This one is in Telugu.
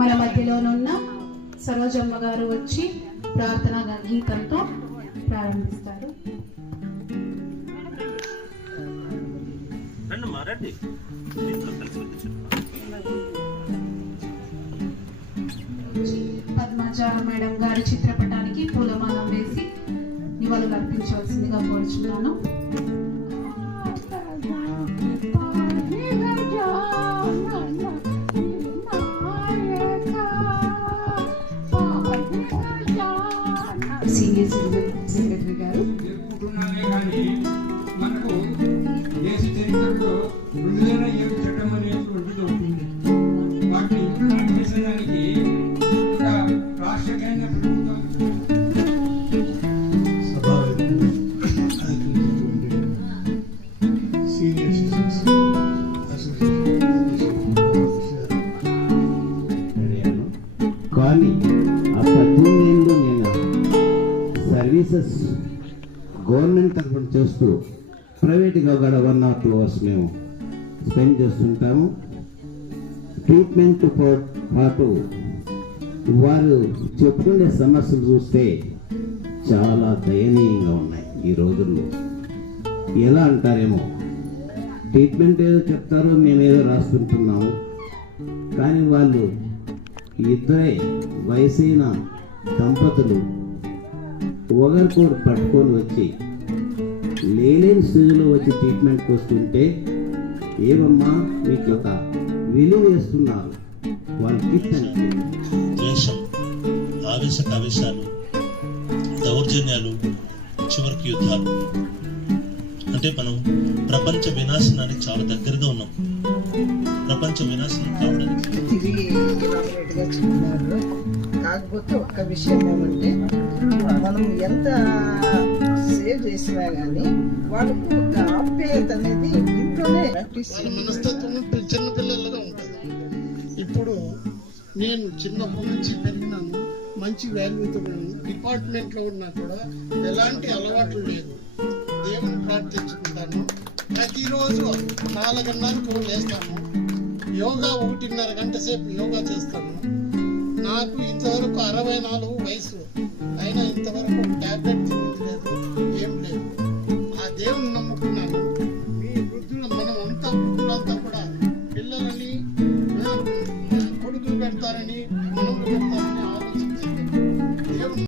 మన మధ్యలోనున్న సరోజమ్మ గారు వచ్చి ప్రార్థనా గీతంతో ప్రారంభిస్తారు. పద్మజ మేడం గారి చిత్రపటానికి పూలమాలం వేసి నివాళులు అర్పించవలసిందిగా కోరుచున్నాను. సీనియర్ సిటిజన్ సెక్రటరీ గారు మనకు దేశ చరిత్రలో 2007 చట్టం అనేటువంటిది ఉంటుంది. వాటిని ఇంప్లిమెంట్ చేసేదానికి రాష్ట్ర కేంద్ర ప్రభుత్వం సీనియర్ సిటిజన్స్ కానీ ఆ 18 ఏళ్ళు నేను సర్వీసెస్ గవర్నమెంట్ తరఫున చేస్తూ ప్రైవేట్గా కూడా 1 or 2 hours మేము స్పెండ్ చేస్తుంటాము. ట్రీట్మెంట్ పాటు వారు చెప్పుకునే సమస్యలు చూస్తే చాలా దయనీయంగా ఉన్నాయి ఈ రోజుల్లో. ఎలా అంటారేమో, ట్రీట్మెంట్ ఏదో చెప్తారో మేమేదో రాసుకుంటున్నాము, కానీ వాళ్ళు ఇద్దరే వయసైన దంపతులు ఒకరికొకరు పట్టుకొని వచ్చి లేని స్టేజ్లో వచ్చి ట్రీట్మెంట్కి వస్తుంటే ఏమమ్మా మీకు ఒక విలువ వేస్తున్నారు వాళ్ళ కిట్టనికి. ద్వేషం, ఆవేశాలు, దౌర్జన్యాలు, చివరికి యుద్ధాలు. అంటే మనం ప్రపంచ వినాశనానికి చాలా దగ్గరగా ఉన్నాం. ప్రపంచ వినాశనం కావడానికి కాకపోతే ఒక్క విషయం ఏమంటే, మనం ఎంత సేవ్ చేసినా కానీ వాళ్ళకు ఒక ఆప్యాయత అనేది ఇంట్లోనే మనస్తత్వం చిన్నపిల్లలుగా ఉంటుంది. ఇప్పుడు నేను చిన్నప్పటి నుంచి పెరిగినాను, మంచి వాల్యూతో డిపార్ట్మెంట్లో ఉన్నా కూడా ఎలాంటి అలవాట్లు లేదు. దేవుని ప్రార్థించుకుంటాను. ప్రతిరోజు 4:30కు లేస్తాను. యోగా 1.5 గంట సేపు యోగా చేస్తాను. నాకు ఇంతవరకు 64 వయసు.